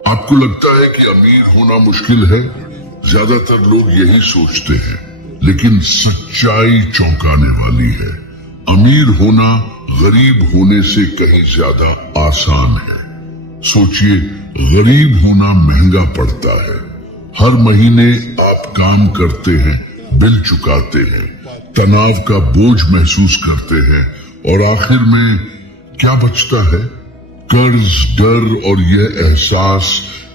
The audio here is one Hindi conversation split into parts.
आपको लगता है कि अमीर होना मुश्किल है? ज्यादातर लोग यही सोचते हैं, लेकिन सच्चाई चौंकाने वाली है। अमीर होना गरीब होने से कहीं ज्यादा आसान है। सोचिए, गरीब होना महंगा पड़ता है। हर महीने आप काम करते हैं, बिल चुकाते हैं, तनाव का बोझ महसूस करते हैं, और आखिर में क्या बचता है? कर्ज, डर और यह एहसास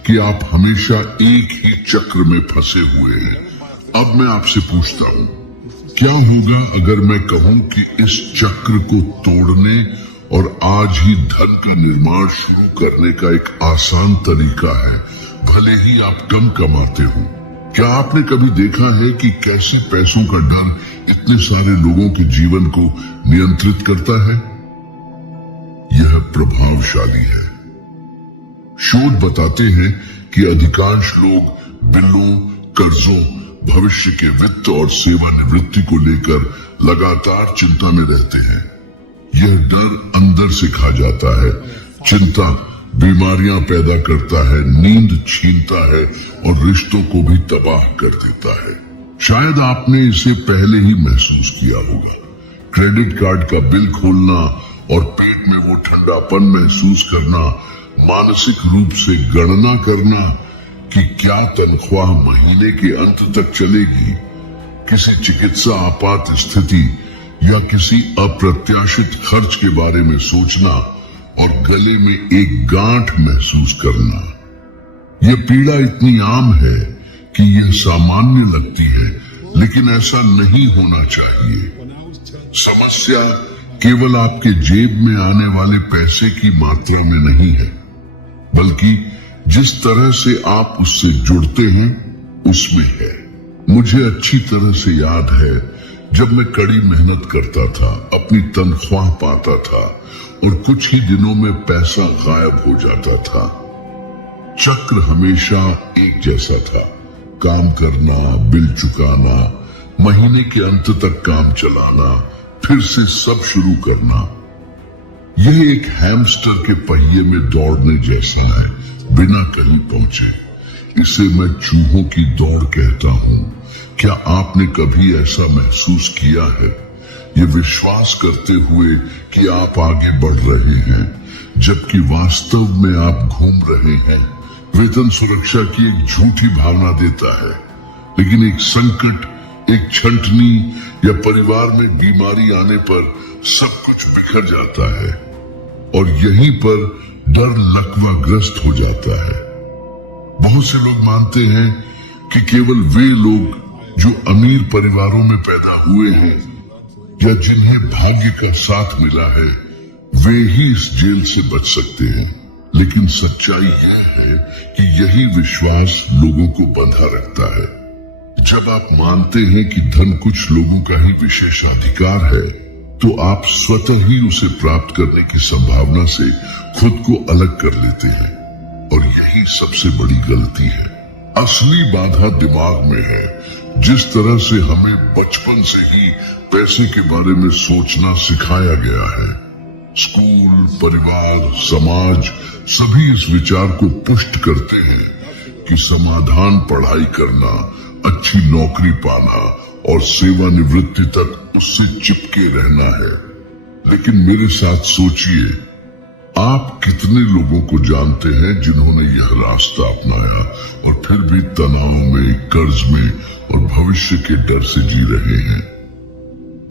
कि आप हमेशा एक ही चक्र में फंसे हुए हैं। अब मैं आपसे पूछता हूं, क्या होगा अगर मैं कहूं कि इस चक्र को तोड़ने और आज ही धन का निर्माण शुरू करने का एक आसान तरीका है, भले ही आप कम कमाते हो? क्या आपने कभी देखा है कि कैसे पैसों का डर इतने सारे लोगों के जीवन को नियंत्रित करता है? यह प्रभावशाली है। शोध बताते हैं कि अधिकांश लोग बिलों, कर्जों, भविष्य के वित्त और सेवानिवृत्ति को लेकर लगातार चिंता में रहते हैं। यह डर अंदर से खा जाता है। चिंता बीमारियां पैदा करता है, नींद छीनता है और रिश्तों को भी तबाह कर देता है। शायद आपने इसे पहले ही महसूस किया होगा। क्रेडिट कार्ड का बिल खोलना और पेट में वो ठंडापन महसूस करना, मानसिक रूप से गणना करना कि क्या तनख्वाह महीने के अंत तक चलेगी, किसी चिकित्सा आपात स्थिति या किसी अप्रत्याशित खर्च के बारे में सोचना और गले में एक गांठ महसूस करना। यह पीड़ा इतनी आम है कि यह सामान्य लगती है, लेकिन ऐसा नहीं होना चाहिए। समस्या केवल आपके जेब में आने वाले पैसे की मात्रा में नहीं है, बल्कि जिस तरह से आप उससे जुड़ते हैं उसमें है। मुझे अच्छी तरह से याद है, जब मैं कड़ी मेहनत करता था, अपनी तनख्वाह पाता था और कुछ ही दिनों में पैसा गायब हो जाता था। चक्र हमेशा एक जैसा था, काम करना, बिल चुकाना, महीने के अंत तक काम चलाना, फिर से सब शुरू करना। यह एक हैमस्टर के पहिए में दौड़ने जैसा है, बिना कहीं पहुंचे। इसे मैं चूहों की दौड़ कहता हूं। क्या आपने कभी ऐसा महसूस किया है, ये विश्वास करते हुए कि आप आगे बढ़ रहे हैं, जबकि वास्तव में आप घूम रहे हैं? वेतन सुरक्षा की एक झूठी भावना देता है, लेकिन एक संकट, एक छंटनी या परिवार में बीमारी आने पर सब कुछ बिखर जाता है और यहीं पर डर लकवाग्रस्त हो जाता है। बहुत से लोग मानते हैं कि केवल वे लोग जो अमीर परिवारों में पैदा हुए हैं या जिन्हें भाग्य का साथ मिला है, वे ही इस जेल से बच सकते हैं। लेकिन सच्चाई यह है कि यही विश्वास लोगों को बंधा रखता है। जब आप मानते हैं कि धन कुछ लोगों का ही विशेषाधिकार है, तो आप स्वतः ही उसे प्राप्त करने की संभावना से खुद को अलग कर लेते हैं, और यही सबसे बड़ी गलती है। असली बाधा दिमाग में है। जिस तरह से हमें बचपन से ही पैसे के बारे में सोचना सिखाया गया है, स्कूल, परिवार, समाज सभी इस विचार को पुष्ट करते हैं कि समाधान पढ़ाई करना, अच्छी नौकरी पाना और सेवानिवृत्ति तक उससे चिपके रहना है। लेकिन मेरे साथ सोचिए, आप कितने लोगों को जानते हैं जिन्होंने यह रास्ता अपनाया और फिर भी तनाव में, कर्ज में और भविष्य के डर से जी रहे हैं?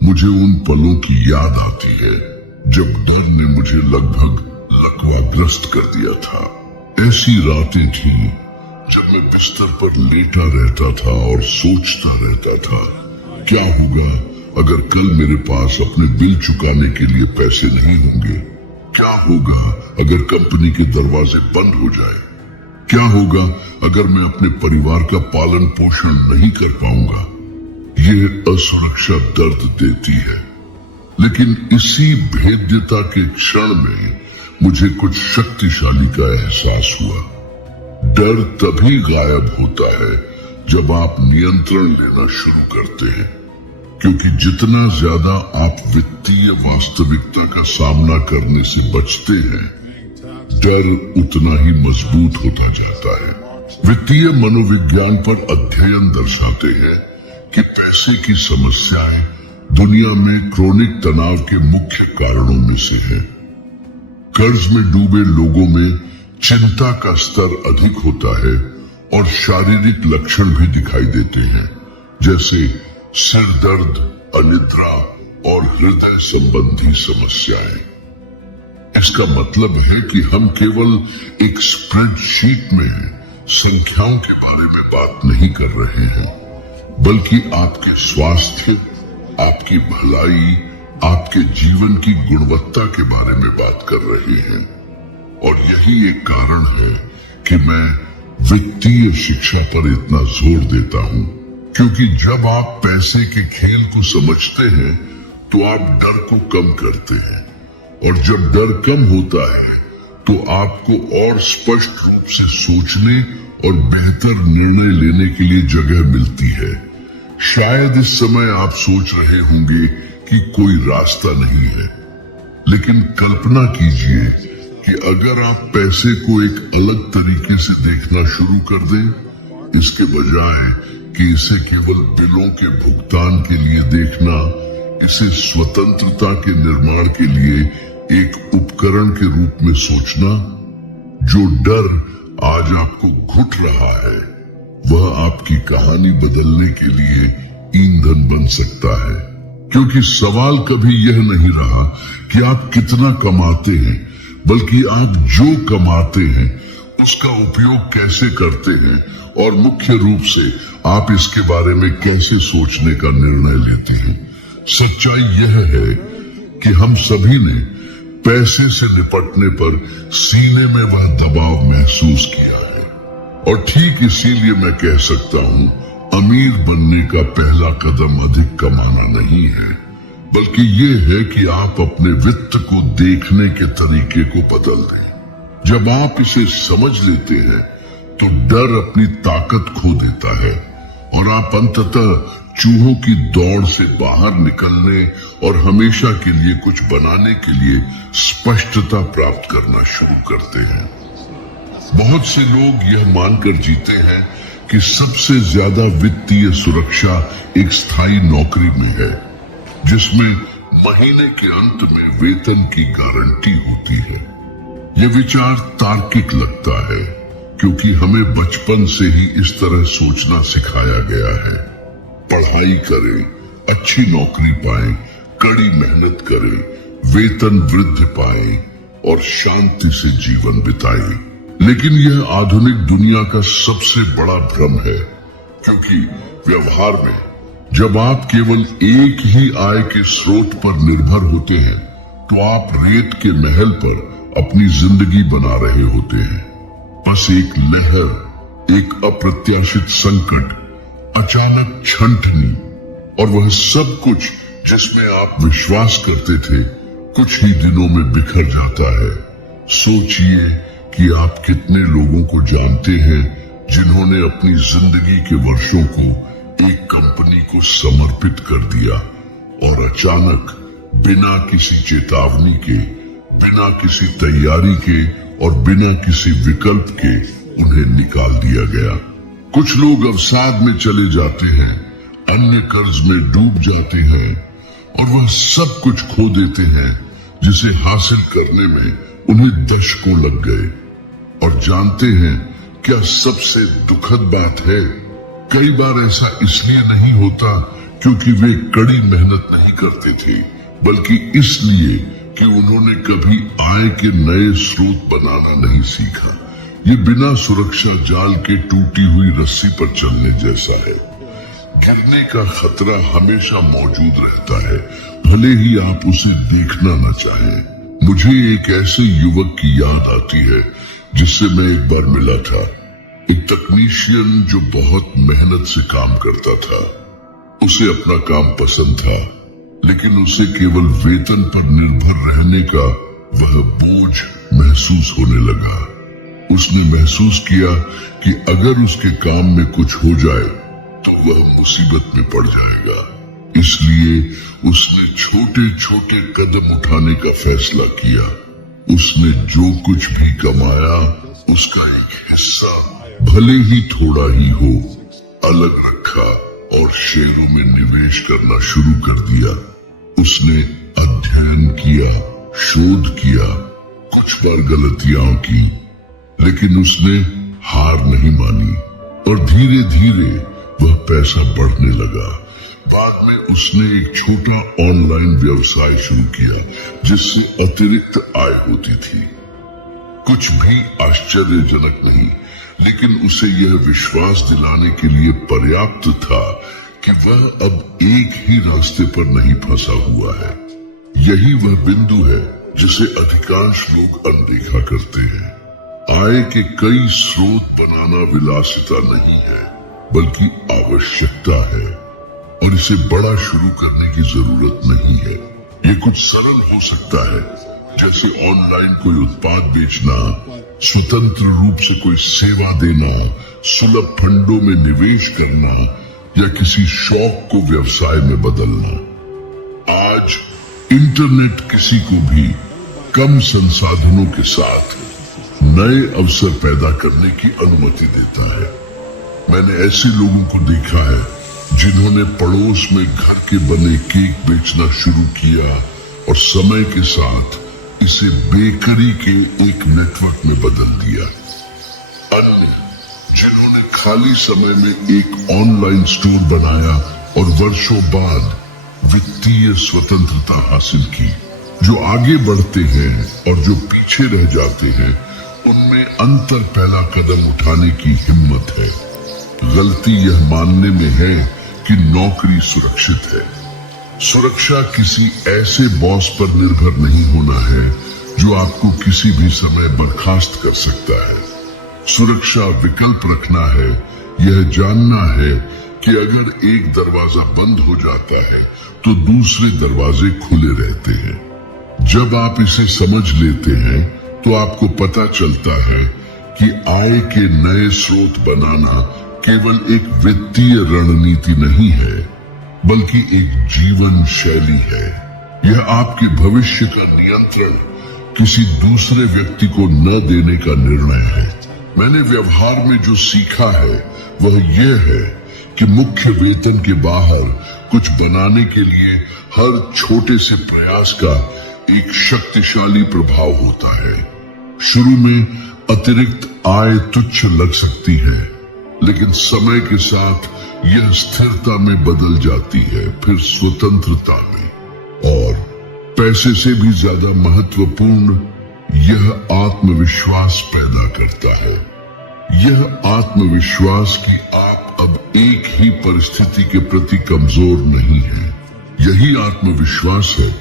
मुझे उन पलों की याद आती है जब डर ने मुझे लगभग लकवाग्रस्त कर दिया था। ऐसी रातें थीं जब मैं बिस्तर पर लेटा रहता था और सोचता रहता था, क्या होगा अगर कल मेरे पास अपने बिल चुकाने के लिए पैसे नहीं होंगे? क्या होगा अगर कंपनी के दरवाजे बंद हो जाए? क्या होगा अगर मैं अपने परिवार का पालन पोषण नहीं कर पाऊंगा? यह असुरक्षा दर्द देती है, लेकिन इसी भेद्यता के क्षण में मुझे कुछ शक्तिशाली का एहसास हुआ। डर तभी गायब होता है जब आप नियंत्रण लेना शुरू करते हैं, क्योंकि जितना ज्यादा आप वित्तीय वास्तविकता का सामना करने से बचते हैं, डर उतना ही मजबूत होता जाता है। वित्तीय मनोविज्ञान पर अध्ययन दर्शाते हैं कि पैसे की समस्याएं दुनिया में क्रोनिक तनाव के मुख्य कारणों में से है। कर्ज में डूबे लोगों में चिंता का स्तर अधिक होता है और शारीरिक लक्षण भी दिखाई देते हैं, जैसे सिर दर्द, अनिद्रा और हृदय संबंधी समस्याएं। इसका मतलब है कि हम केवल एक स्प्रेडशीट में संख्याओं के बारे में बात नहीं कर रहे हैं, बल्कि आपके स्वास्थ्य, आपकी भलाई, आपके जीवन की गुणवत्ता के बारे में बात कर रहे हैं। और यही एक कारण है कि मैं वित्तीय शिक्षा पर इतना जोर देता हूं, क्योंकि जब आप पैसे के खेल को समझते हैं तो आप डर को कम करते हैं, और जब डर कम होता है तो आपको और स्पष्ट रूप से सोचने और बेहतर निर्णय लेने के लिए जगह मिलती है। शायद इस समय आप सोच रहे होंगे कि कोई रास्ता नहीं है, लेकिन कल्पना कीजिए कि अगर आप पैसे को एक अलग तरीके से देखना शुरू कर दें, इसके बजाय कि इसे केवल बिलों के भुगतान के लिए देखना, इसे स्वतंत्रता के निर्माण के लिए एक उपकरण के रूप में सोचना, जो डर आज आपको घुट रहा है वह आपकी कहानी बदलने के लिए ईंधन बन सकता है। क्योंकि सवाल कभी यह नहीं रहा कि आप कितना कमाते हैं, बल्कि आप जो कमाते हैं उसका उपयोग कैसे करते हैं, और मुख्य रूप से आप इसके बारे में कैसे सोचने का निर्णय लेते हैं। सच्चाई यह है कि हम सभी ने पैसे से निपटने पर सीने में वह दबाव महसूस किया है, और ठीक इसीलिए मैं कह सकता हूं, अमीर बनने का पहला कदम अधिक कमाना नहीं है, बल्कि ये है कि आप अपने वित्त को देखने के तरीके को बदल दें। जब आप इसे समझ लेते हैं तो डर अपनी ताकत खो देता है, और आप अंततः चूहों की दौड़ से बाहर निकलने और हमेशा के लिए कुछ बनाने के लिए स्पष्टता प्राप्त करना शुरू करते हैं। बहुत से लोग यह मानकर जीते हैं कि सबसे ज्यादा वित्तीय सुरक्षा एक स्थायी नौकरी में है, जिसमें महीने के अंत में वेतन की गारंटी होती है। यह विचार तार्किक लगता है, क्योंकि हमें बचपन से ही इस तरह सोचना सिखाया गया है। पढ़ाई करें, अच्छी नौकरी पाएं, कड़ी मेहनत करें, वेतन वृद्धि पाएं और शांति से जीवन बिताएं। लेकिन यह आधुनिक दुनिया का सबसे बड़ा भ्रम है, क्योंकि व्यवहार में जब आप केवल एक ही आय के स्रोत पर निर्भर होते हैं, तो आप रेत के महल पर अपनी जिंदगी बना रहे होते हैं। बस एक लहर, एक अप्रत्याशित संकट, अचानक छंटनी, और वह सब कुछ जिसमें आप विश्वास करते थे कुछ ही दिनों में बिखर जाता है। सोचिए कि आप कितने लोगों को जानते हैं जिन्होंने अपनी जिंदगी के वर्षों को एक कंपनी को समर्पित कर दिया, और अचानक बिना किसी चेतावनी के, बिना किसी तैयारी के और बिना किसी विकल्प के उन्हें निकाल दिया गया। कुछ लोग अवसाद में चले जाते हैं, अन्य कर्ज में डूब जाते हैं, और वह सब कुछ खो देते हैं जिसे हासिल करने में उन्हें दशकों लग गए। और जानते हैं क्या सबसे दुखद बात है? कई बार ऐसा इसलिए नहीं होता क्योंकि वे कड़ी मेहनत नहीं करते थे, बल्कि इसलिए कि उन्होंने कभी आय के नए स्रोत बनाना नहीं सीखा। ये बिना सुरक्षा जाल के टूटी हुई रस्सी पर चलने जैसा है। गिरने का खतरा हमेशा मौजूद रहता है, भले ही आप उसे देखना न चाहें। मुझे एक ऐसे युवक की याद आती है जिससे मैं एक बार मिला था। एक तकनीशियन जो बहुत मेहनत से काम करता था। उसे अपना काम पसंद था, लेकिन उसे केवल वेतन पर निर्भर रहने का वह बोझ महसूस होने लगा। उसने महसूस किया कि अगर उसके काम में कुछ हो जाए तो वह मुसीबत में पड़ जाएगा। इसलिए उसने छोटे छोटे कदम उठाने का फैसला किया। उसने जो कुछ भी कमाया उसका एक हिस्सा, भले ही थोड़ा ही हो, अलग रखा और शेयरों में निवेश करना शुरू कर दिया। उसने अध्ययन किया, शोध किया, कुछ बार गलतियां की, लेकिन उसने हार नहीं मानी और धीरे धीरे वह पैसा बढ़ने लगा। बाद में उसने एक छोटा ऑनलाइन व्यवसाय शुरू किया जिससे अतिरिक्त आय होती थी। कुछ भी आश्चर्यजनक नहीं, लेकिन उसे यह विश्वास दिलाने के लिए पर्याप्त था कि वह अब एक ही रास्ते पर नहीं फंसा हुआ है। यही वह बिंदु है जिसे अधिकांश लोग अनदेखा करते हैं। आय के कई स्रोत बनाना विलासिता नहीं है, बल्कि आवश्यकता है, और इसे बड़ा शुरू करने की जरूरत नहीं है। ये कुछ सरल हो सकता है, जैसे ऑनलाइन कोई उत्पाद बेचना, स्वतंत्र रूप से कोई सेवा देना, सुलभ फंडों में निवेश करना या किसी शौक को व्यवसाय में बदलना। आज इंटरनेट किसी को भी कम संसाधनों के साथ नए अवसर पैदा करने की अनुमति देता है। मैंने ऐसे लोगों को देखा है जिन्होंने पड़ोस में घर के बने केक बेचना शुरू किया और समय के साथ इसे बेकरी के एक नेटवर्क में बदल दिया। अन्य जिन्होंने खाली समय में एक ऑनलाइन स्टोर बनाया और वर्षों बाद वित्तीय स्वतंत्रता हासिल की। जो आगे बढ़ते हैं और जो पीछे रह जाते हैं, उनमें अंतर पहला कदम उठाने की हिम्मत है। गलती यह मानने में है कि नौकरी सुरक्षित है। सुरक्षा किसी ऐसे बॉस पर निर्भर नहीं होना है जो आपको किसी भी समय बर्खास्त कर सकता है। सुरक्षा विकल्प रखना है, यह जानना है कि अगर एक दरवाजा बंद हो जाता है तो दूसरे दरवाजे खुले रहते हैं। जब आप इसे समझ लेते हैं तो आपको पता चलता है कि आय के नए स्रोत बनाना केवल एक वित्तीय रणनीति नहीं है, बल्कि एक जीवन शैली है। यह आपके भविष्य का नियंत्रण किसी दूसरे व्यक्ति को न देने का निर्णय है। मैंने व्यवहार में जो सीखा है वह यह है कि मुख्य वेतन के बाहर कुछ बनाने के लिए हर छोटे से प्रयास का एक शक्तिशाली प्रभाव होता है। शुरू में अतिरिक्त आय तुच्छ लग सकती है, लेकिन समय के साथ यह स्थिरता में बदल जाती है, फिर स्वतंत्रता में, और पैसे से भी ज्यादा महत्वपूर्ण यह आत्मविश्वास पैदा करता है। यह आत्मविश्वास कि आप अब एक ही परिस्थिति के प्रति कमजोर नहीं हैं। यही आत्मविश्वास है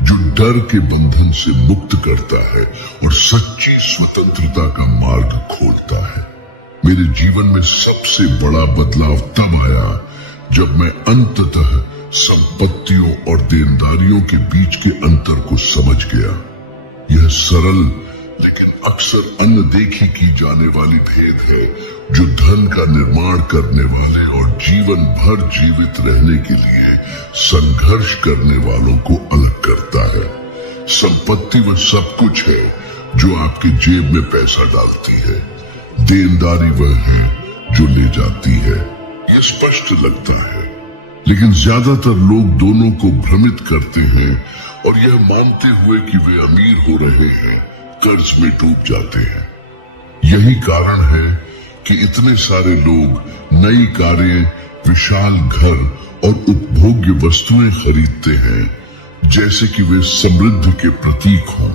जो डर के बंधन से मुक्त करता है और सच्ची स्वतंत्रता का मार्ग खोलता है। मेरे जीवन में सबसे बड़ा बदलाव तब आया जब मैं अंततः संपत्तियों और देनदारियों के बीच के अंतर को समझ गया। यह सरल लेकिन अक्सर अनदेखी की जाने वाली भेद है जो धन का निर्माण करने वाले और जीवन भर जीवित रहने के लिए संघर्ष करने वालों को अलग करता है। संपत्ति वह सब कुछ है जो आपकी जेब में पैसा डालती है। देनदारी वह है जो ले जाती है। यह स्पष्ट लगता है, लेकिन ज्यादातर लोग दोनों को भ्रमित करते हैं और यह मानते हुए कि वे अमीर हो रहे हैं, कर्ज में डूब जाते हैं। यही कारण है कि इतने सारे लोग नई कारें, विशाल घर और उपभोग्य वस्तुएं खरीदते हैं जैसे कि वे समृद्धि के प्रतीक हों,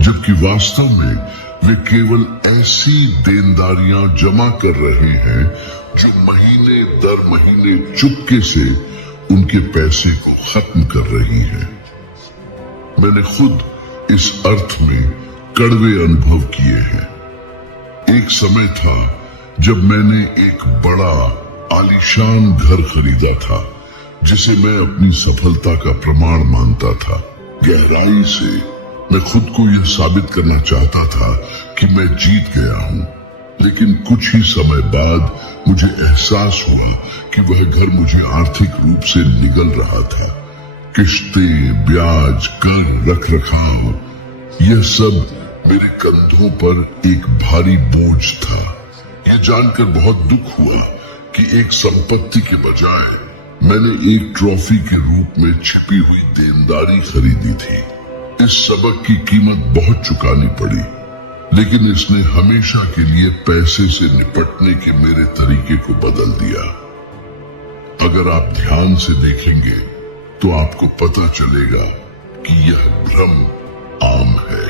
जबकि वास्तव में वे केवल ऐसी देनदारियां जमा कर रहे हैं जो महीने दर महीने चुपके से उनके पैसे को खत्म कर रही हैं। मैंने खुद इस अर्थ में कड़वे अनुभव किए हैं। एक समय था जब मैंने एक बड़ा आलीशान घर खरीदा था जिसे मैं अपनी सफलता का प्रमाण मानता था। गहराई से मैं खुद को यह साबित करना चाहता था कि मैं जीत गया हूं, लेकिन कुछ ही समय बाद मुझे एहसास हुआ कि वह घर मुझे आर्थिक रूप से निगल रहा था। किश्तें, ब्याज, कर, रखरखाव यह सब मेरे कंधों पर एक भारी बोझ था। यह जानकर बहुत दुख हुआ कि एक संपत्ति के बजाय मैंने एक ट्रॉफी के रूप में छिपी हुई देनदारी खरीदी थी। इस सबक की कीमत बहुत चुकानी पड़ी, लेकिन इसने हमेशा के लिए पैसे से निपटने के मेरे तरीके को बदल दिया। अगर आप ध्यान से देखेंगे तो आपको पता चलेगा कि यह भ्रम आम है।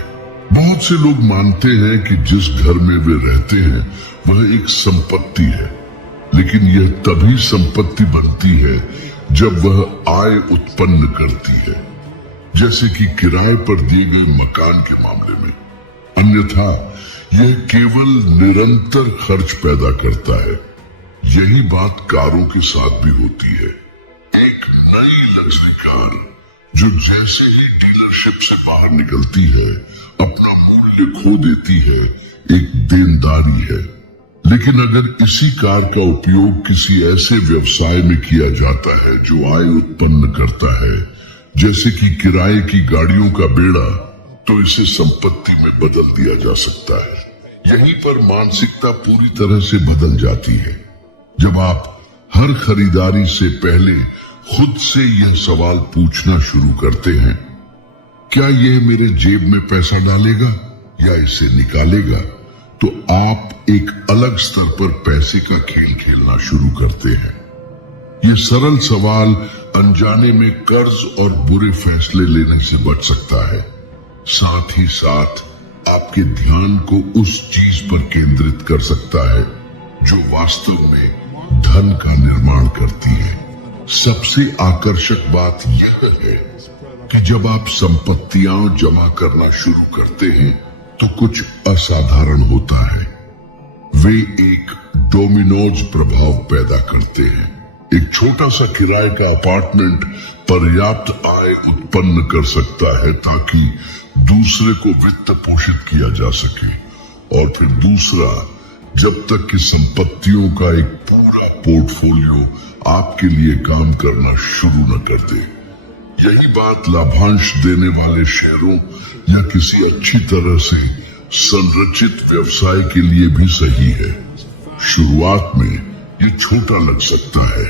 बहुत से लोग मानते हैं कि जिस घर में वे रहते हैं वह एक संपत्ति है, लेकिन यह तभी संपत्ति बनती है जब वह आय उत्पन्न करती है, जैसे कि किराए पर दिए गए मकान के मामले में। अन्यथा यह केवल निरंतर खर्च पैदा करता है। यही बात कारों के साथ भी होती है। एक नई लग्जरी कार जो जैसे ही डीलरशिप से बाहर निकलती है अपना मूल्य खो देती है, एक देनदारी है। लेकिन अगर इसी कार का उपयोग किसी ऐसे व्यवसाय में किया जाता है जो आय उत्पन्न करता है, जैसे कि किराए की गाड़ियों का बेड़ा, तो इसे संपत्ति में बदल दिया जा सकता है। यहीं पर मानसिकता पूरी तरह से बदल जाती है। जब आप हर खरीदारी से पहले खुद से यह सवाल पूछना शुरू करते हैं, क्या यह मेरे जेब में पैसा डालेगा या इसे निकालेगा, तो आप एक अलग स्तर पर पैसे का खेल खेलना शुरू करते हैं। यह सरल सवाल अनजाने में कर्ज और बुरे फैसले लेने से बच सकता है। साथ ही साथ आपके ध्यान को उस चीज पर केंद्रित कर सकता है जो वास्तव में धन का निर्माण करती है। सबसे आकर्षक बात यह है कि जब आप संपत्तियां जमा करना शुरू करते हैं तो कुछ असाधारण होता है। वे एक डोमिनोज प्रभाव पैदा करते हैं। एक छोटा सा किराए का अपार्टमेंट पर्याप्त आय उत्पन्न कर सकता है ताकि दूसरे को वित्त पोषित किया जा सके, और फिर दूसरा जब तक कि संपत्तियों का एक पूरा पोर्टफोलियो आपके लिए काम करना शुरू न कर दे। यही बात लाभांश देने वाले शेयरों या किसी अच्छी तरह से संरचित व्यवसाय के लिए भी सही है। शुरुआत में ये छोटा लग सकता है,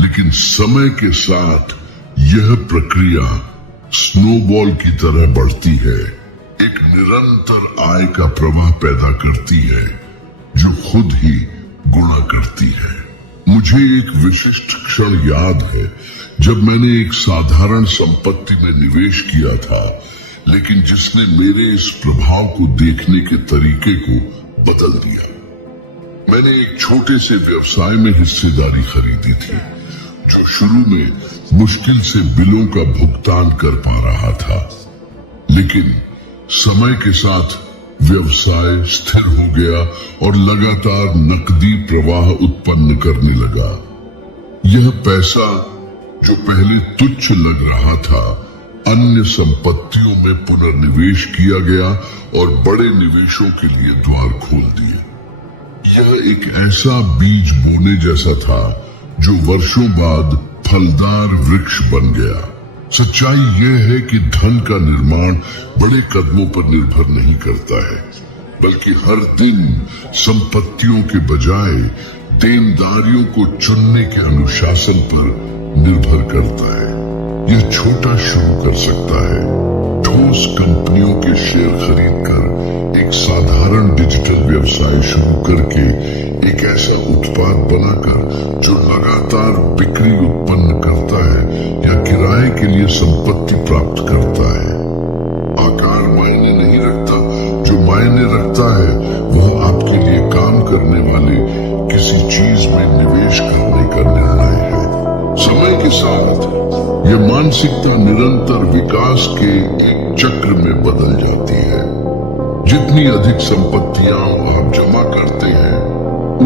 लेकिन समय के साथ यह प्रक्रिया स्नोबॉल की तरह बढ़ती है, एक निरंतर आय का प्रवाह पैदा करती है जो खुद ही गुणा करती है। मुझे एक विशिष्ट क्षण याद है जब मैंने एक साधारण संपत्ति में निवेश किया था, लेकिन जिसने मेरे इस प्रभाव को देखने के तरीके को बदल दिया। मैंने एक छोटे से व्यवसाय में हिस्सेदारी खरीदी थी जो शुरू में मुश्किल से बिलों का भुगतान कर पा रहा था, लेकिन समय के साथ व्यवसाय स्थिर हो गया और लगातार नकदी प्रवाह उत्पन्न करने लगा। यह पैसा जो पहले तुच्छ लग रहा था, अन्य संपत्तियों में पुनर्निवेश किया गया और बड़े निवेशों के लिए द्वार खोल दिए। यह एक ऐसा बीज बोने जैसा था जो वर्षों बाद फलदार वृक्ष बन गया। सच्चाई यह है कि धन का निर्माण बड़े कदमों पर निर्भर नहीं करता है, बल्कि हर दिन संपत्तियों के बजाय देनदारियों को चुनने के अनुशासन पर निर्भर करता है। यह छोटा शुरू कर सकता है, ठोस कंपनियों के शेयर खरीदकर एक साधारण डिजिटल व्यवसाय शुरू करके एक ऐसा उत्पाद बनाकर जो लगातार बिक्री उत्पन्न करता है या किराए के लिए संपत्ति प्राप्त करता है। आकार मायने नहीं रखता, जो मायने रखता है वह आपके लिए काम करने वाले किसी चीज में निवेश करने का निर्णय है। समय के साथ यह मानसिकता निरंतर विकास के एक चक्र में बदल जाती है। जितनी अधिक संपत्तियां आप जमा करते हैं,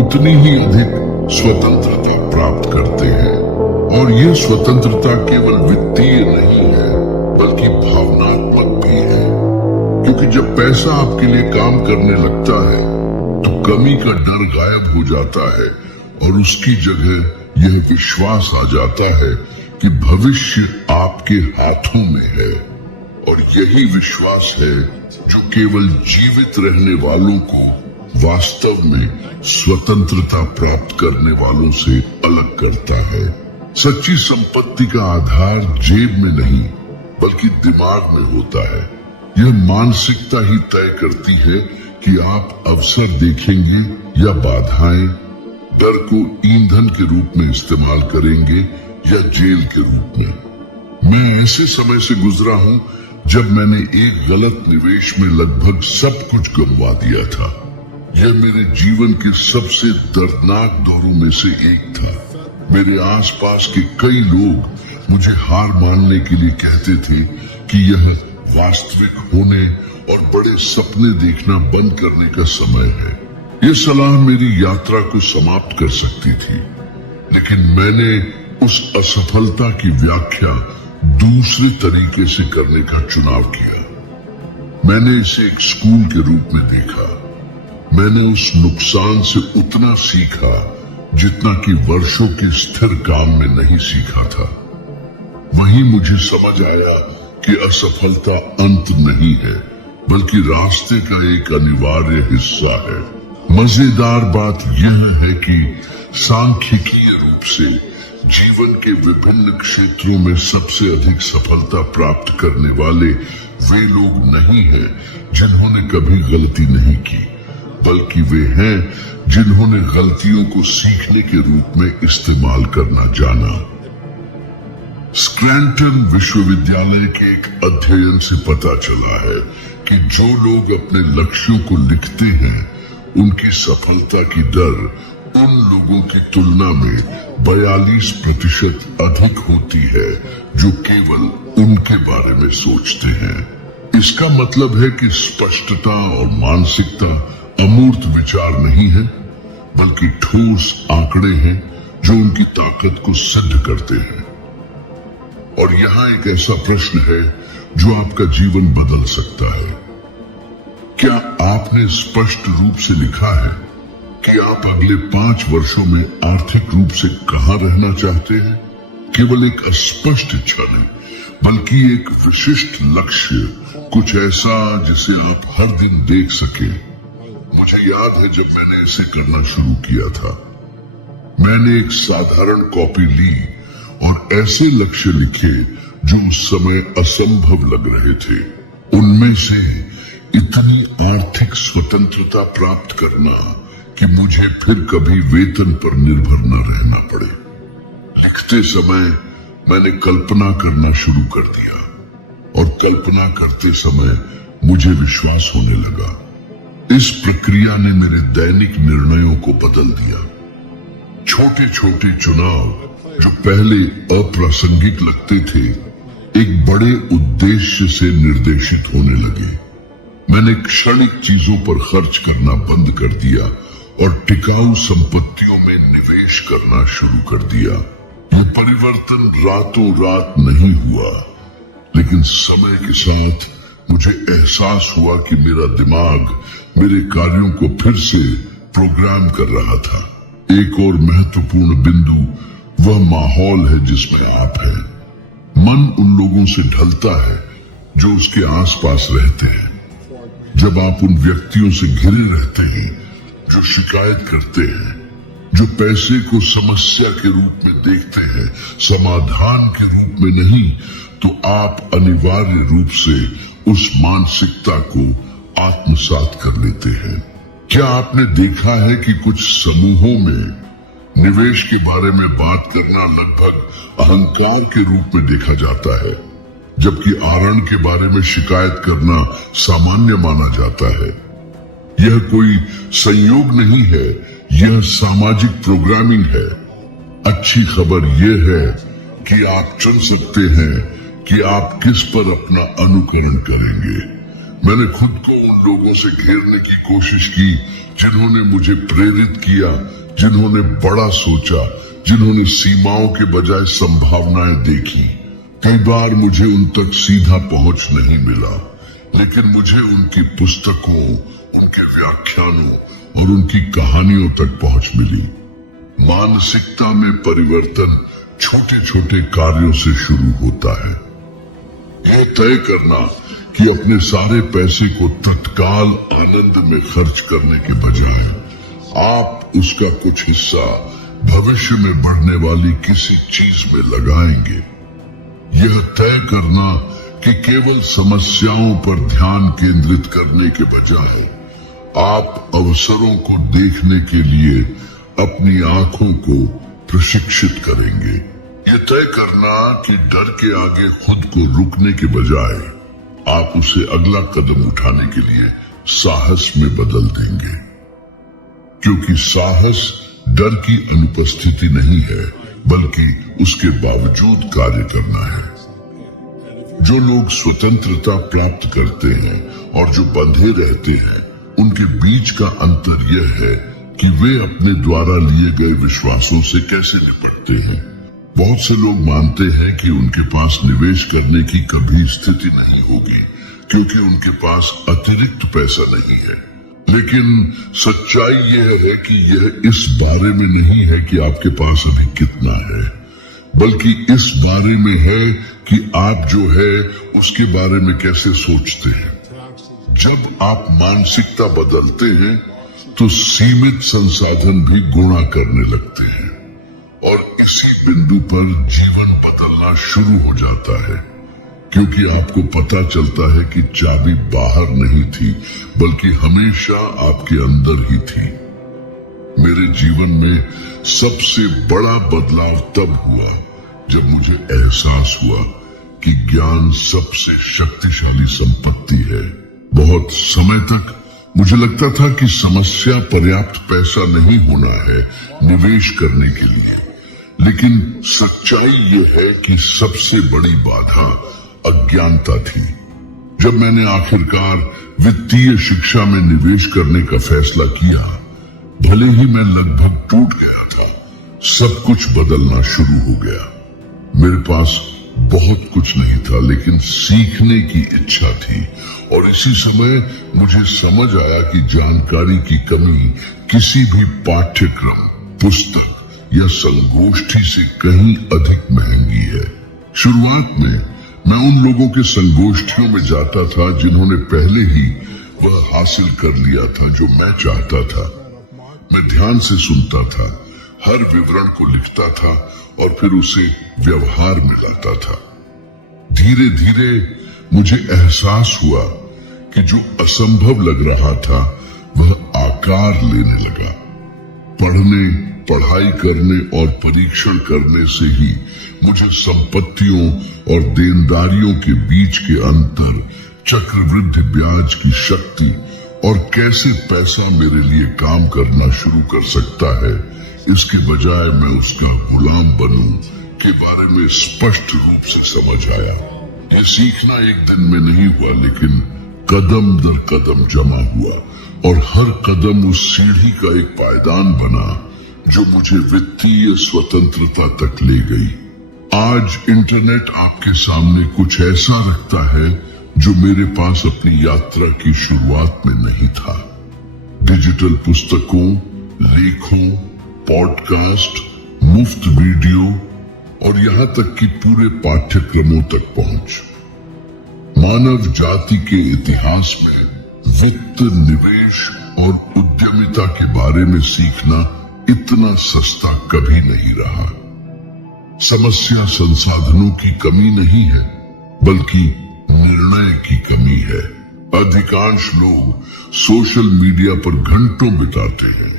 उतनी ही अधिक स्वतंत्रता प्राप्त करते हैं। और यह स्वतंत्रता केवल वित्तीय नहीं है, बल्कि भावनात्मक भी है, क्योंकि जब पैसा आपके लिए काम करने लगता है तो कमी का डर गायब हो जाता है और उसकी जगह यह विश्वास आ जाता है कि भविष्य आपके हाथों में है। और यही विश्वास है जो केवल जीवित रहने वालों को वास्तव में स्वतंत्रता प्राप्त करने वालों से अलग करता है। सच्ची संपत्ति का आधार जेब में नहीं बल्कि दिमाग में होता है। यह मानसिकता ही तय करती है कि आप अवसर देखेंगे या बाधाएं, डर को ईंधन के रूप में इस्तेमाल करेंगे या जेल के रूप में। मैं ऐसे समय से गुजरा हूं जब मैंने एक गलत निवेश में लगभग सब कुछ गंवा दिया था। यह मेरे जीवन के सबसे दर्दनाक दौरों में से एक था। मेरे आसपास के कई लोग मुझे हार मानने के लिए कहते थे कि यह वास्तविक होने और बड़े सपने देखना बंद करने का समय है। यह सलाह मेरी यात्रा को समाप्त कर सकती थी, लेकिन मैंने उस असफलता की व्याख्या दूसरे तरीके से करने का चुनाव किया। मैंने इसे एक स्कूल के रूप में देखा। मैंने उस नुकसान से उतना सीखा जितना कि वर्षों के स्थिर काम में नहीं सीखा था। वहीं मुझे समझ आया कि असफलता अंत नहीं है बल्कि रास्ते का एक अनिवार्य हिस्सा है। मजेदार बात यह है कि सांख्यिकीय रूप से जीवन के विभिन्न क्षेत्रों में सबसे अधिक सफलता प्राप्त करने वाले वे लोग नहीं हैं जिन्होंने कभी गलती नहीं की, बल्कि वे हैं जिन्होंने गलतियों को सीखने के रूप में इस्तेमाल करना जाना। स्क्रैंटन विश्वविद्यालय के एक अध्ययन से पता चला है कि जो लोग अपने लक्ष्यों को लिखते हैं उनकी सफलता की दर उन लोगों की तुलना में 42% अधिक होती है जो केवल उनके बारे में सोचते हैं। इसका मतलब है कि स्पष्टता और मानसिकता अमूर्त विचार नहीं है बल्कि ठोस आंकड़े हैं जो उनकी ताकत को सिद्ध करते हैं। और यहाँ एक ऐसा प्रश्न है जो आपका जीवन बदल सकता है। क्या आपने स्पष्ट रूप से लिखा है कि आप अगले 5 वर्षों में आर्थिक रूप से कहां रहना चाहते हैं? केवल एक अस्पष्ट इच्छा नहीं बल्कि एक विशिष्ट लक्ष्य, कुछ ऐसा जिसे आप हर दिन देख सके। मुझे याद है जब मैंने इसे करना शुरू किया था, मैंने एक साधारण कॉपी ली और ऐसे लक्ष्य लिखे जो उस समय असंभव लग रहे थे। उनमें से इतनी आर्थिक स्वतंत्रता प्राप्त करना कि मुझे फिर कभी वेतन पर निर्भर न रहना पड़े। लिखते समय मैंने कल्पना करना शुरू कर दिया और कल्पना करते समय मुझे विश्वास होने लगा। इस प्रक्रिया ने मेरे दैनिक निर्णयों को बदल दिया। छोटे छोटे चुनाव जो पहले अप्रासंगिक लगते थे एक बड़े उद्देश्य से निर्देशित होने लगे। मैंने क्षणिक चीजों पर खर्च करना बंद कर दिया और टिकाऊ संपत्तियों में निवेश करना शुरू कर दिया। यह परिवर्तन रातों रात नहीं हुआ, लेकिन समय के साथ मुझे एहसास हुआ कि मेरा दिमाग मेरे कार्यों को फिर से प्रोग्राम कर रहा था। एक और महत्वपूर्ण बिंदु वह माहौल है जिसमें आप हैं। मन उन लोगों से ढलता है जो उसके आसपास रहते हैं। जब आप उन व्यक्तियों से घिरे रहते हैं जो शिकायत करते हैं, जो पैसे को समस्या के रूप में देखते हैं, समाधान के रूप में नहीं, तो आप अनिवार्य रूप से उस मानसिकता को आत्मसात कर लेते हैं। क्या आपने देखा है कि कुछ समूहों में निवेश के बारे में बात करना लगभग अहंकार के रूप में देखा जाता है, जबकि आरण के बारे में शिकायत करना सामान्य माना जाता है? यह कोई संयोग नहीं है, यह सामाजिक प्रोग्रामिंग है। अच्छी खबर यह है कि आप चुन सकते हैं कि आप किस पर अपना अनुकरण करेंगे। मैंने खुद को उन लोगों से घेरने की कोशिश की जिन्होंने मुझे प्रेरित किया, जिन्होंने बड़ा सोचा, जिन्होंने सीमाओं के बजाय संभावनाएं देखी। कई बार मुझे उन तक सीधा पहुंच नहीं मिला, लेकिन मुझे उनकी पुस्तकों, उनके व्याख्यानों और उनकी कहानियों तक पहुंच मिली। मानसिकता में परिवर्तन छोटे छोटे कार्यों से शुरू होता है। ये तय करना कि अपने सारे पैसे को तत्काल आनंद में खर्च करने के बजाय आप उसका कुछ हिस्सा भविष्य में बढ़ने वाली किसी चीज में लगाएंगे। यह तय करना कि केवल समस्याओं पर ध्यान केंद्रित करने के बजाय आप अवसरों को देखने के लिए अपनी आंखों को प्रशिक्षित करेंगे। यह तय करना कि डर के आगे खुद को रुकने के बजाय आप उसे अगला कदम उठाने के लिए साहस में बदल देंगे, क्योंकि साहस डर की अनुपस्थिति नहीं है बल्कि उसके बावजूद कार्य करना है। जो लोग स्वतंत्रता प्राप्त करते हैं और जो बंधे रहते हैं, उनके बीच का अंतर यह है कि वे अपने द्वारा लिए गए विश्वासों से कैसे निपटते हैं। बहुत से लोग मानते हैं कि उनके पास निवेश करने की कभी स्थिति नहीं होगी क्योंकि उनके पास अतिरिक्त पैसा नहीं है। लेकिन सच्चाई यह है कि यह इस बारे में नहीं है कि आपके पास अभी कितना है, बल्कि इस बारे में है कि आप जो है उसके बारे में कैसे सोचते हैं। जब आप मानसिकता बदलते हैं तो सीमित संसाधन भी गुणा करने लगते हैं और इसी बिंदु पर जीवन बदलना शुरू हो जाता है, क्योंकि आपको पता चलता है कि चाबी बाहर नहीं थी बल्कि हमेशा आपके अंदर ही थी। मेरे जीवन में सबसे बड़ा बदलाव तब हुआ जब मुझे एहसास हुआ कि ज्ञान सबसे शक्तिशाली संपत्ति है। बहुत समय तक मुझे लगता था कि समस्या पर्याप्त पैसा नहीं होना है निवेश करने के लिए, लेकिन सच्चाई ये है कि सबसे बड़ी बाधा अज्ञानता थी। जब मैंने आखिरकार वित्तीय शिक्षा में निवेश करने का फैसला किया, भले ही मैं लगभग टूट गया था, सब कुछ बदलना शुरू हो गया। मेरे पास बहुत कुछ नहीं था, लेकिन सीखने की इच्छा थी और इसी समय मुझे समझ आया कि जानकारी की कमी किसी भी पाठ्यक्रम, पुस्तक या संगोष्ठी से कहीं अधिक महंगी है। शुरुआत में मैं उन लोगों के संगोष्ठियों में जाता था जिन्होंने पहले ही वह हासिल कर लिया था जो मैं चाहता था। मैं ध्यान से सुनता था, हर विवरण को लिखता था और फिर उसे व्यवहार में लाता था। धीरे धीरे मुझे एहसास हुआ कि जो असंभव लग रहा था वह आकार लेने लगा। पढ़ने, पढ़ाई करने और परीक्षण करने से ही मुझे संपत्तियों और देनदारियों के बीच के अंतर, चक्रवृद्धि ब्याज की शक्ति और कैसे पैसा मेरे लिए काम करना शुरू कर सकता है, इसके बजाय मैं उसका गुलाम बनूं के बारे में स्पष्ट रूप से समझ आया। यह सीखना एक दिन में नहीं हुआ, लेकिन कदम दर कदम जमा हुआ और हर कदम उस सीढ़ी का एक पायदान बना जो मुझे वित्तीय स्वतंत्रता तक ले गई। आज इंटरनेट आपके सामने कुछ ऐसा रखता है जो मेरे पास अपनी यात्रा की शुरुआत में नहीं था। डिजिटल पुस्तकों, लेखों, पॉडकास्ट, मुफ्त वीडियो और यहाँ तक कि पूरे पाठ्यक्रमों तक पहुंच। मानव जाति के इतिहास में वित्त, निवेश और उद्यमिता के बारे में सीखना इतना सस्ता कभी नहीं रहा। समस्या संसाधनों की कमी नहीं है, बल्कि निर्णय की कमी है। अधिकांश लोग सोशल मीडिया पर घंटों बिताते हैं,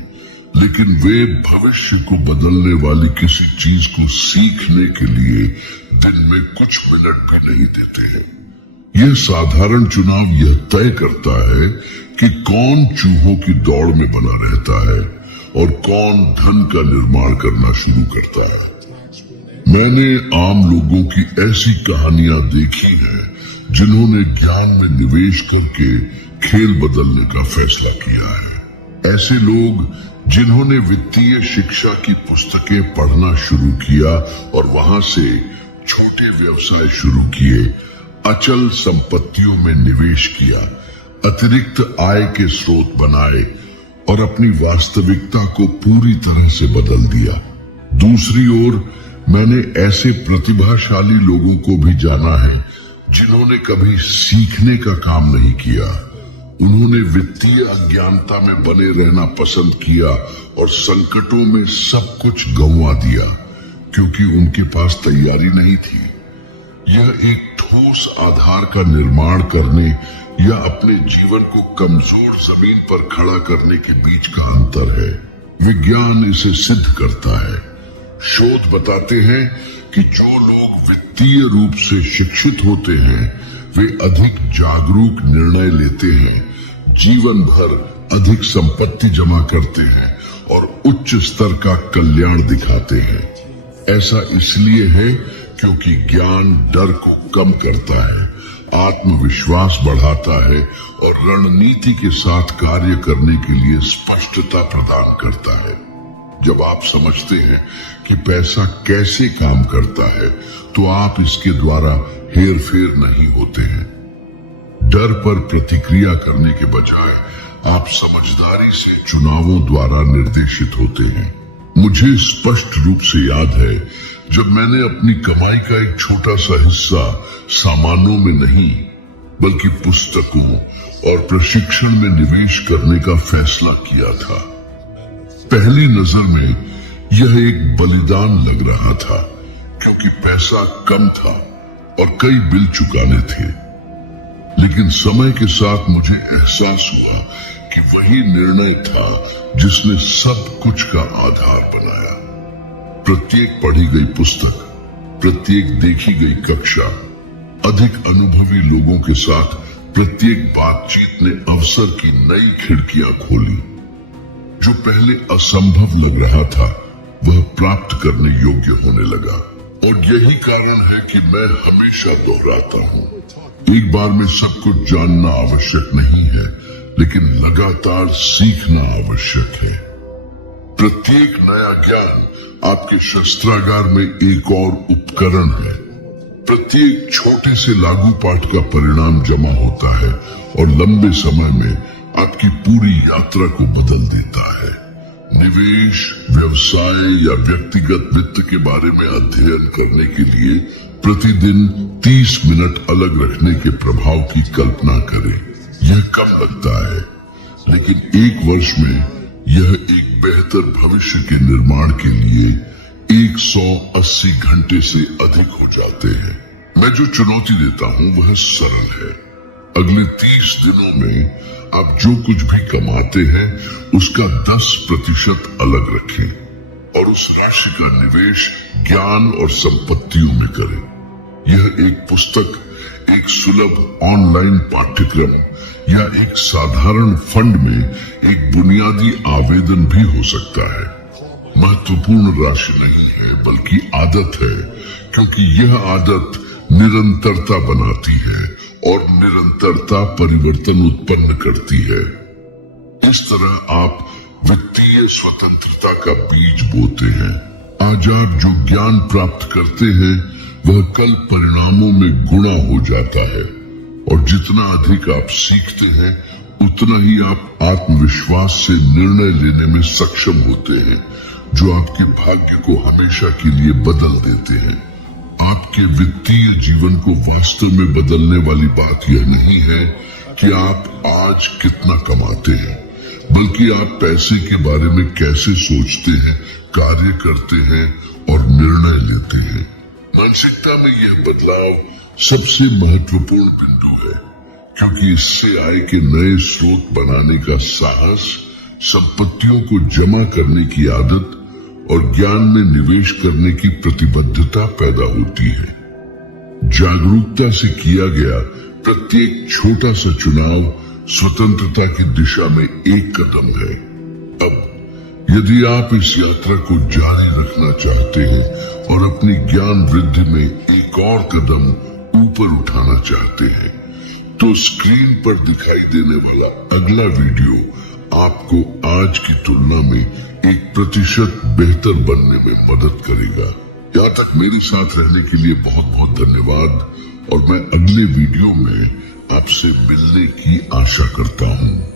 लेकिन वे भविष्य को बदलने वाली किसी चीज को सीखने के लिए दिन में कुछ मिनट भी नहीं देते हैं। यह साधारण चुनाव यह तय करता है कि कौन चूहों की दौड़ में बना रहता है और कौन धन का निर्माण करना शुरू करता है। मैंने आम लोगों की ऐसी कहानियां देखी हैं जिन्होंने ज्ञान में निवेश करके खेल बदलने का फैसला किया है। ऐसे लोग जिन्होंने वित्तीय शिक्षा की पुस्तकें पढ़ना शुरू किया और वहां से छोटे व्यवसाय शुरू किए, अचल संपत्तियों में निवेश किया, अतिरिक्त आय के स्रोत बनाए और अपनी वास्तविकता को पूरी तरह से बदल दिया। दूसरी ओर मैंने ऐसे प्रतिभाशाली लोगों को भी जाना है जिन्होंने कभी सीखने का काम नहीं किया। उन्होंने वित्तीय अज्ञानता में बने रहना पसंद किया और संकटों में सब कुछ गंवा दिया क्योंकि उनके पास तैयारी नहीं थी। यह एक ठोस आधार का निर्माण करने या अपने जीवन को कमजोर जमीन पर खड़ा करने के बीच का अंतर है। विज्ञान इसे सिद्ध करता है। शोध बताते हैं कि जो लोग वित्तीय रूप से शिक्षित होते हैं वे अधिक जागरूक निर्णय लेते हैं, जीवन भर अधिक संपत्ति जमा करते हैं और उच्च स्तर का कल्याण दिखाते हैं। ऐसा इसलिए है क्योंकि ज्ञान डर को कम करता है, आत्मविश्वास बढ़ाता है और रणनीति के साथ कार्य करने के लिए स्पष्टता प्रदान करता है। जब आप समझते हैं कि पैसा कैसे काम करता है तो आप इसके द्वारा हेरफेर नहीं होते हैं। डर पर प्रतिक्रिया करने के बजाय आप समझदारी से चुनावों द्वारा निर्देशित होते हैं। मुझे स्पष्ट रूप से याद है जब मैंने अपनी कमाई का एक छोटा सा हिस्सा सामानों में नहीं बल्कि पुस्तकों और प्रशिक्षण में निवेश करने का फैसला किया था। पहली नजर में यह एक बलिदान लग रहा था क्योंकि पैसा कम था और कई बिल चुकाने थे, लेकिन समय के साथ मुझे एहसास हुआ कि वही निर्णय था जिसने सब कुछ का आधार बनाया। प्रत्येक पढ़ी गई पुस्तक, प्रत्येक देखी गई कक्षा, अधिक अनुभवी लोगों के साथ प्रत्येक बातचीत ने अवसर की नई खिड़कियां खोली। जो पहले असंभव लग रहा था वह प्राप्त करने योग्य होने लगा। और यही कारण है कि मैं हमेशा दोहराता हूँ, एक बार में सब कुछ जानना आवश्यक नहीं है, लेकिन लगातार सीखना आवश्यक है। प्रत्येक नया ज्ञान आपके शस्त्रागार में एक और उपकरण है। प्रत्येक छोटे से लागू पाठ का परिणाम जमा होता है और लंबे समय में आपकी पूरी यात्रा को बदल देता है। निवेश, व्यवसाय या व्यक्तिगत वित्त के बारे में अध्ययन करने के लिए प्रतिदिन 30 मिनट अलग रखने के प्रभाव की कल्पना करें। यह कम लगता है, लेकिन एक वर्ष में यह एक बेहतर भविष्य के निर्माण के लिए 180 घंटे से अधिक हो जाते हैं। मैं जो चुनौती देता हूं वह सरल है। अगले 30 दिनों में आप जो कुछ भी कमाते हैं उसका 10% अलग रखें और उस राशि का निवेश ज्ञान और संपत्तियों में करें। यह एक पुस्तक, एक सुलभ ऑनलाइन पाठ्यक्रम या एक साधारण फंड में एक बुनियादी आवेदन भी हो सकता है। महत्वपूर्ण राशि नहीं है बल्कि आदत है, क्योंकि यह आदत निरंतरता बनाती है और निरंतरता परिवर्तन उत्पन्न करती है। इस तरह आप वित्तीय स्वतंत्रता का बीज बोते हैं। आज आप जो ज्ञान प्राप्त करते हैं वह कल परिणामों में गुणा हो जाता है, और जितना अधिक आप सीखते हैं उतना ही आप आत्मविश्वास से निर्णय लेने में सक्षम होते हैं, जो आपके भाग्य को हमेशा के लिए बदल देते हैं। आपके वित्तीय जीवन को वास्तव में बदलने वाली बात यह नहीं है कि आप आज कितना कमाते हैं, बल्कि आप पैसे के बारे में कैसे सोचते हैं, कार्य करते हैं और निर्णय लेते हैं। मानसिकता में यह बदलाव सबसे महत्वपूर्ण बिंदु है, क्योंकि इससे आय के नए स्रोत बनाने का साहस, संपत्तियों को जमा करने की आदत और ज्ञान में निवेश करने की प्रतिबद्धता पैदा होती है। जागरूकता से किया गया प्रत्येक छोटा सा चुनाव स्वतंत्रता की दिशा में एक कदम है। अब यदि आप इस यात्रा को जारी रखना चाहते हैं और अपनी ज्ञान वृद्धि में एक और कदम ऊपर उठाना चाहते हैं, तो स्क्रीन पर दिखाई देने वाला अगला वीडियो आपको आज की तुलना में 1% बेहतर बनने में मदद करेगा। यहाँ तक मेरे साथ रहने के लिए बहुत बहुत धन्यवाद, और मैं अगले वीडियो में आपसे मिलने की आशा करता हूँ।